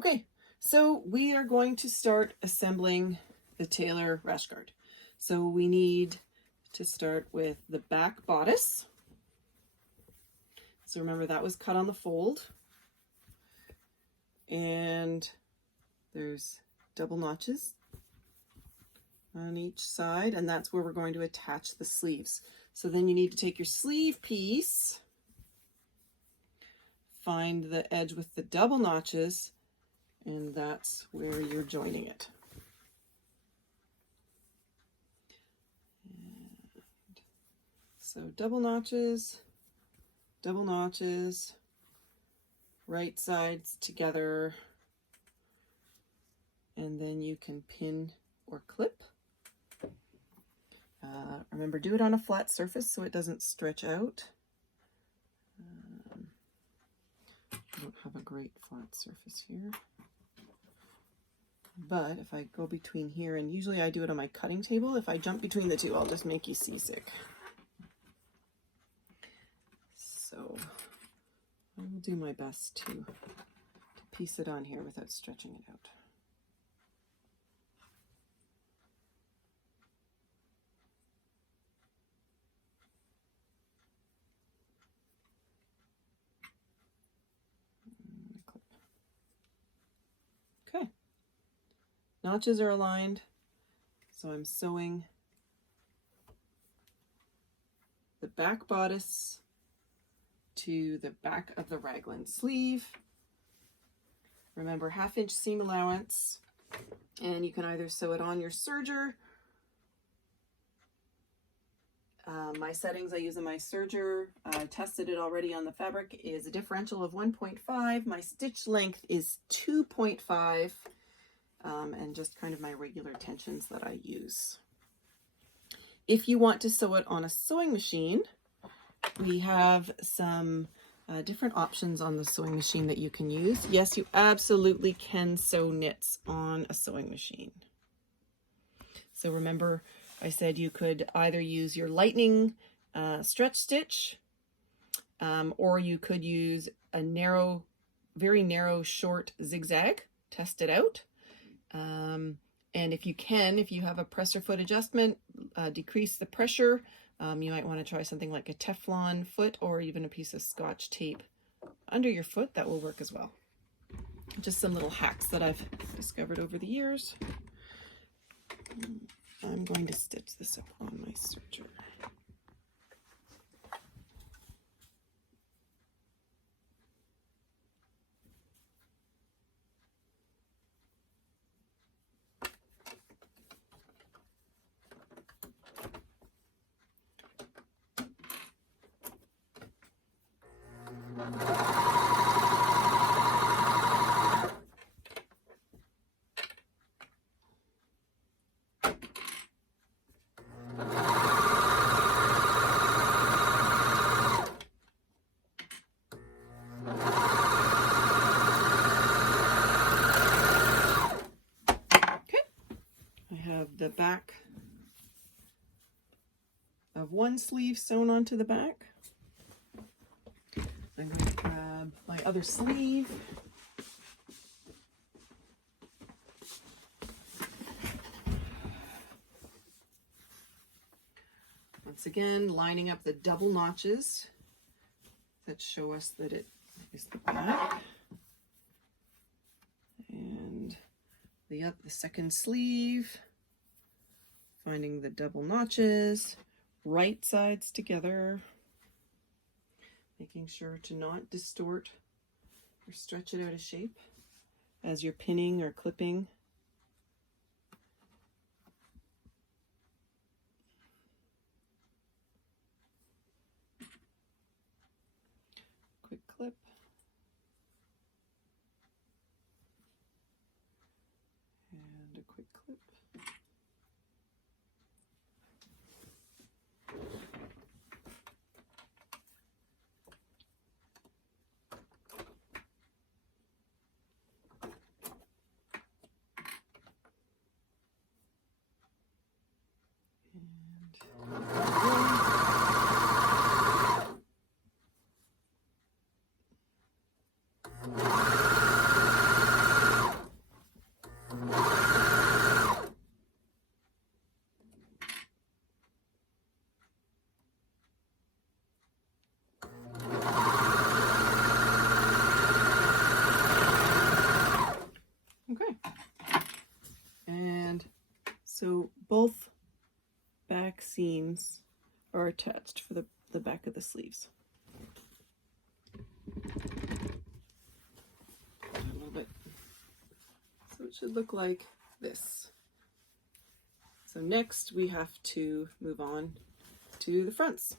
Okay, so we are going to start assembling the tailor rash guard. So we need to start with the back bodice. So remember that was cut on the fold. And there's double notches on each side, and that's where we're going to attach the sleeves. So then you need to take your sleeve piece, find the edge with the double notches, and that's where you're joining it. And so double notches, right sides together, and then you can pin or clip. Remember, do it on a flat surface so it doesn't stretch out. I don't have a great flat surface here. But if I go between here, and usually I do it on my cutting table, if I jump between the two, I'll just make you seasick. So I will do my best to piece it on here without stretching it out. Okay, notches are aligned, so I'm sewing the back bodice to the back of the raglan sleeve. Remember, 1/2 inch seam allowance, and you can either sew it on your serger. My settings I use in my serger, I tested it already on the fabric, is a differential of 1.5. My stitch length is 2.5, and just kind of my regular tensions that I use. If you want to sew it on a sewing machine, we have some different options on the sewing machine that you can use. Yes, you absolutely can sew knits on a sewing machine. So remember, I said you could either use your lightning stretch stitch, or you could use a narrow, very narrow, short zigzag. Test it out. And if you have a presser foot adjustment, decrease the pressure. You might want to try something like a Teflon foot or even a piece of Scotch tape under your foot. That will work as well. Just some little hacks that I've discovered over the years. I'm going to stitch this up on my serger. The back of one sleeve sewn onto the back. I'm going to grab my other sleeve. Once again, lining up the double notches that show us that it is the back. And the second sleeve. Finding the double notches, right sides together, making sure to not distort or stretch it out of shape as you're pinning or clipping. Quick clip. And a quick clip. So both back seams are attached for the back of the sleeves. A little bit. So it should look like this. So next we have to move on to the fronts.